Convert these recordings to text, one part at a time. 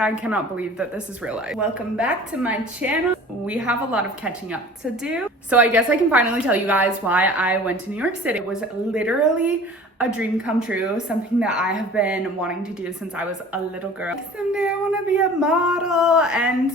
I cannot believe that this is real life. Welcome back to my channel. We have a lot of catching up to do. So I guess I can finally tell you guys why I went to New York City. It was literally a dream come true, something that I have been wanting to do since I was a little girl. Someday I want to be a model, and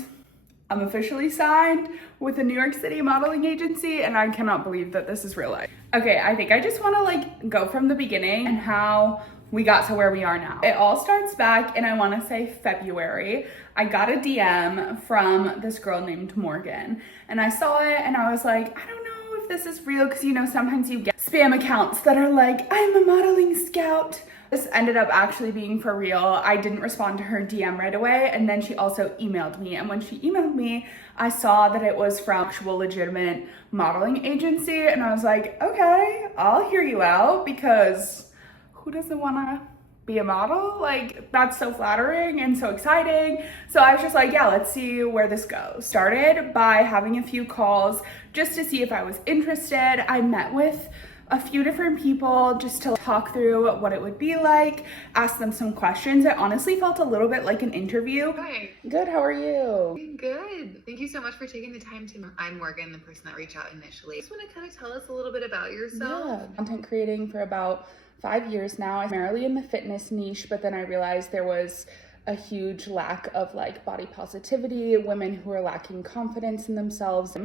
I'm officially signed with a New York City modeling agency, and I cannot believe that this is real life. Okay, I think I just want to go from the beginning and how we got to where we are now. It all starts back in, I want to say, February. I got a DM from this girl named Morgan, and I saw it and I was like, I don't know if this is real, because you know, sometimes you get spam accounts that are like, I'm a modeling scout. This ended up actually being for real. I didn't respond to her DM right away, and then she also emailed me, and when she emailed me, I saw that it was from actual legitimate modeling agency, and I was like, okay, I'll hear you out, because who doesn't want to be a model? Like, that's so flattering and so exciting. So I was just like, yeah, let's see where this goes. Started by having a few calls just to see if I was interested. I met with a few different people just to talk through what it would be like, ask them some questions. It honestly felt a little bit like an interview. Hi. Good, how are you? Good. Thank you so much for taking the time to. I'm Morgan, the person that reached out initially. Just want to kind of tell us a little bit about yourself. Yeah, content creating for about 5 years now. I'm primarily in the fitness niche, but then I realized there was a huge lack of body positivity, women who are lacking confidence in themselves.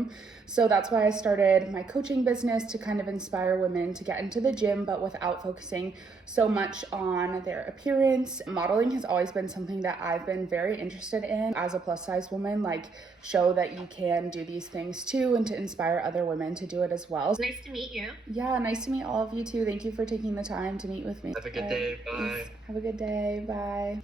So that's why I started my coaching business, to kind of inspire women to get into the gym, but without focusing so much on their appearance. Modeling has always been something that I've been very interested in as a plus size woman, show that you can do these things too, and to inspire other women to do it as well. Nice to meet you. Yeah, nice to meet all of you too. Thank you for taking the time to meet with me. Have a good day. Bye. Have a good day. Bye.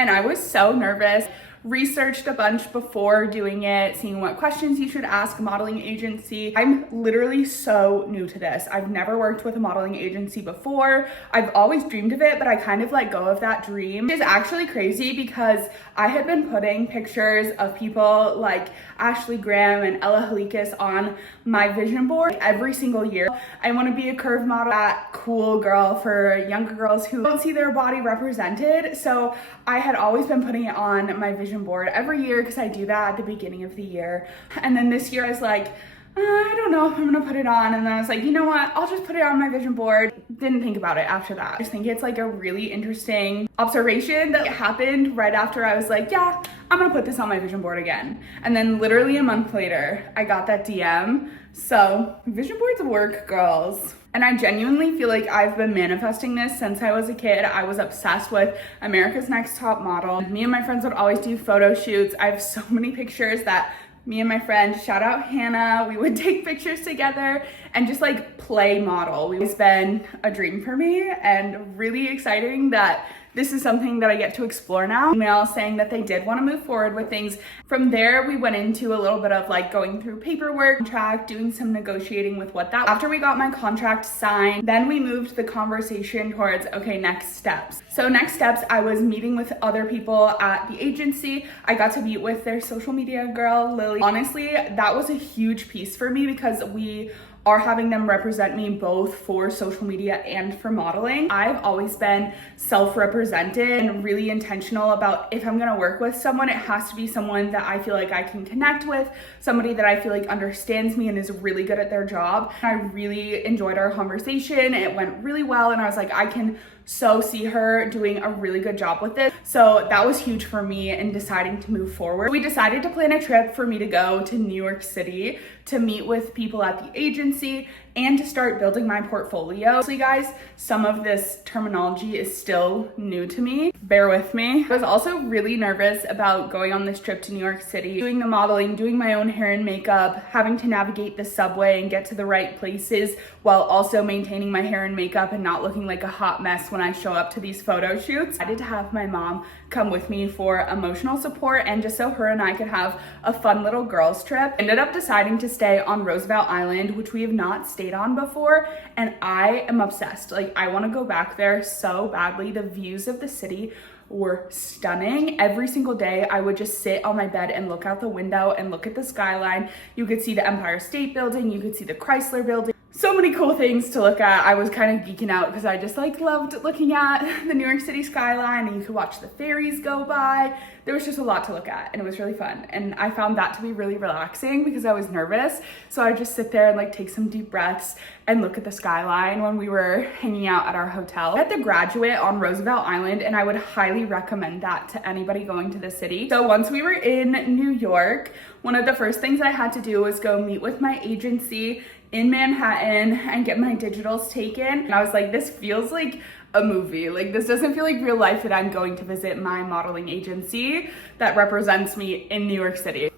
And I was so nervous, researched a bunch before doing it, seeing what questions you should ask a modeling agency. I'm literally so new to this. I've never worked with a modeling agency before. I've always dreamed of it, but I kind of let go of that dream. Which is actually crazy, because I had been putting pictures of people like Ashley Graham and Ella Halikas on my vision board every single year. I want to be a curve model, that cool girl for younger girls who don't see their body represented. So I had always been putting it on my vision board every year, because I do that at the beginning of the year. And then this year I was like, I don't know if I'm gonna put it on. And then I was like, you know what? I'll just put it on my vision board. Didn't think about it after that. I just think it's a really interesting observation that happened right after I was like, yeah, I'm gonna put this on my vision board again. And then literally a month later, I got that DM. So vision boards work, girls. And I genuinely feel like I've been manifesting this since I was a kid. I was obsessed with America's Next Top Model. Me and my friends would always do photo shoots. I have so many pictures that me and my friend, shout out Hannah, we would take pictures together and just play model. It's been a dream for me, and really exciting that this is something that I get to explore now. Email saying that they did want to move forward with things. From there, we went into a little bit of going through paperwork, contract, doing some negotiating with what that. After we got my contract signed, then we moved the conversation towards, okay, next steps. So next steps, I was meeting with other people at the agency. I got to meet with their social media girl, Lily. Honestly, that was a huge piece for me, because we are having them represent me both for social media and for modeling. I've always been self-represented and really intentional about, if I'm gonna work with someone, it has to be someone that I feel like I can connect with, somebody that I feel like understands me and is really good at their job. I really enjoyed our conversation. It went really well, and I was like, I can so see her doing a really good job with this. So that was huge for me in deciding to move forward. We decided to plan a trip for me to go to New York City to meet with people at the agency and to start building my portfolio. So you guys, some of this terminology is still new to me. Bear with me. I was also really nervous about going on this trip to New York City, doing the modeling, doing my own hair and makeup, having to navigate the subway and get to the right places while also maintaining my hair and makeup and not looking like a hot mess when I show up to these photo shoots. I had to have my mom come with me for emotional support, and just so her and I could have a fun little girls trip. Ended up deciding to stay on Roosevelt Island, which we have not stayed on before, and I am obsessed. I want to go back there so badly. The views of the city were stunning. Every single day I would just sit on my bed and look out the window and look at the skyline. You could see the Empire State Building, you could see the Chrysler Building. so many cool things to look at. I was kind of geeking out because I just like loved looking at the New York City skyline, and you could watch the ferries go by. There was just a lot to look at, and it was really fun. And I found that to be really relaxing because I was nervous. So I would just sit there and like take some deep breaths and look at the skyline when we were hanging out at our hotel. I had the Graduate on Roosevelt Island, and I would highly recommend that to anybody going to the city. So once we were in New York, one of the first things I had to do was go meet with my agency in Manhattan and get my digitals taken. And I was like, this feels like a movie. Like, this doesn't feel like real life that I'm going to visit my modeling agency that represents me in New York City.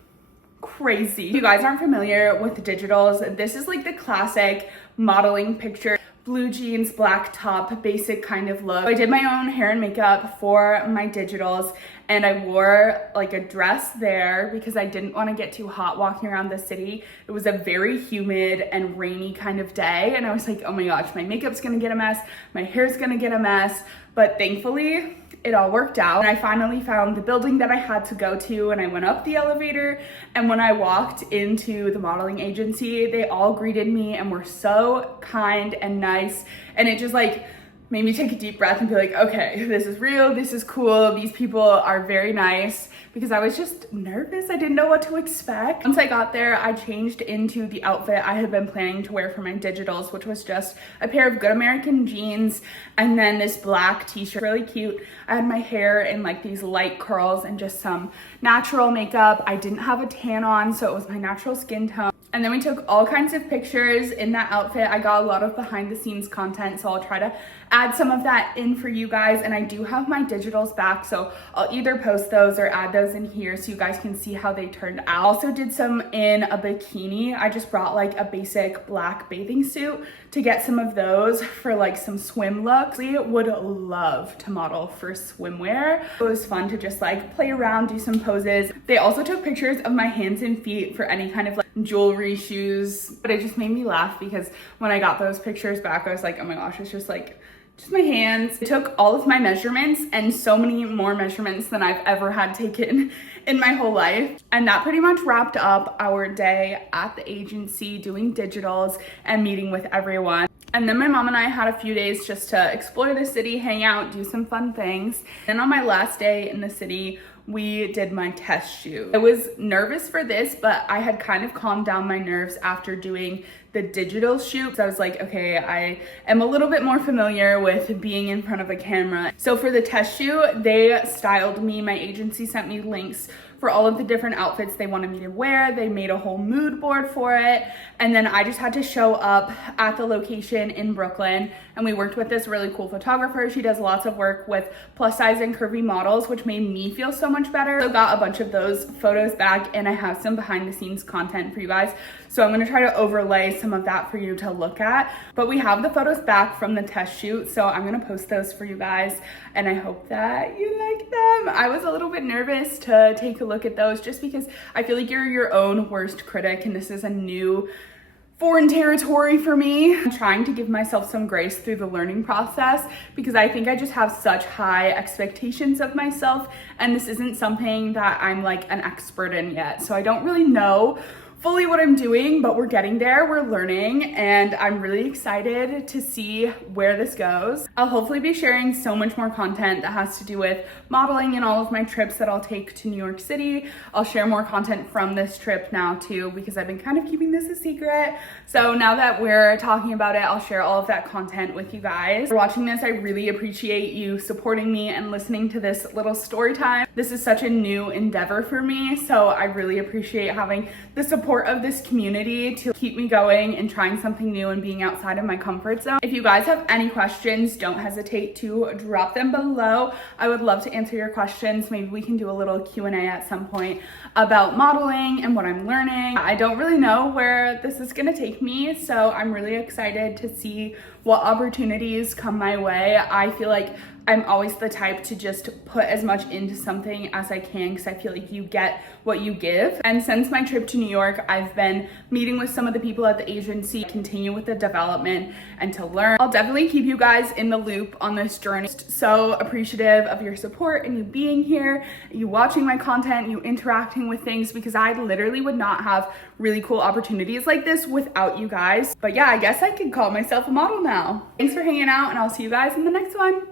Crazy. If you guys aren't familiar with digitals, this is like the classic modeling picture. Blue jeans, black top, basic kind of look. I did my own hair and makeup for my digitals, and I wore like a dress there because I didn't want to get too hot walking around the city. It was a very humid and rainy kind of day, and I was like, oh my gosh, my makeup's gonna get a mess, my hair's gonna get a mess, but thankfully it all worked out. And I finally found the building that I had to go to, and I went up the elevator, and when I walked into the modeling agency, they all greeted me and were so kind and nice, and it just like made me take a deep breath and be like, okay, this is real, this is cool, these people are very nice, because I was just nervous. I didn't know what to expect. Once I got there, I changed into the outfit I had been planning to wear for my digitals, which was just a pair of Good American jeans and then this black t-shirt, really cute. I had my hair in like these light curls and just some natural makeup. I didn't have a tan on, so it was my natural skin tone. And then we took all kinds of pictures in that outfit. I got a lot of behind the scenes content, so I'll try to add some of that in for you guys. And I do have my digitals back, so I'll either post those or add those in here so you guys can see how they turned out. Also did some in a bikini. I just brought like a basic black bathing suit to get some of those for like some swim looks. We would love to model for swimwear. It was fun to just like play around, do some poses. They also took pictures of my hands and feet for any kind of like jewelry, shoes, but it just made me laugh because when I got those pictures back, I was like, oh my gosh, it's just like just my hands. I took all of my measurements and so many more measurements than I've ever had taken in my whole life. And that pretty much wrapped up our day at the agency doing digitals and meeting with everyone. And then my mom and I had a few days just to explore the city, hang out, do some fun things. And on my last day in the city, we did my test shoot. I was nervous for this, but I had kind of calmed down my nerves after doing the digital shoot. So I was like, okay, I am a little bit more familiar with being in front of a camera. So for the test shoot, they styled me. My agency sent me links for all of the different outfits they wanted me to wear. They made a whole mood board for it. And then I just had to show up at the location in Brooklyn. And we worked with this really cool photographer. She does lots of work with plus size and curvy models, which made me feel so much better. So got a bunch of those photos back, and I have some behind the scenes content for you guys. So I'm gonna try to overlay some of that for you to look at. But we have the photos back from the test shoot, so I'm gonna post those for you guys, and I hope that you like them. I was a little bit nervous to take a look at those just because I feel like you're your own worst critic, and this is a new foreign territory for me. I'm trying to give myself some grace through the learning process because I think I just have such high expectations of myself, and this isn't something that I'm like an expert in yet. So I don't really know fully what I'm doing, but we're getting there, we're learning, and I'm really excited to see where this goes. I'll hopefully be sharing so much more content that has to do with modeling and all of my trips that I'll take to New York City. I'll share more content from this trip now too, because I've been kind of keeping this a secret. So now that we're talking about it, I'll share all of that content with you guys. For watching this, I really appreciate you supporting me and listening to this little story time. This is such a new endeavor for me, so I really appreciate having the support of this community to keep me going and trying something new and being outside of my comfort zone. If you guys have any questions, don't hesitate to drop them below. I would love to answer your questions. Maybe we can do a little Q&A at some point about modeling and what I'm learning. I don't really know where this is gonna take me, so I'm really excited to see what opportunities come my way. I feel like I'm always the type to just put as much into something as I can because I feel like you get what you give. And since my trip to New York, I've been meeting with some of the people at the agency, continue with the development and to learn. I'll definitely keep you guys in the loop on this journey. So appreciative of your support and you being here, you watching my content, you interacting with things, because I literally would not have really cool opportunities like this without you guys. But yeah, I guess I could call myself a model now. Thanks for hanging out and I'll see you guys in the next one.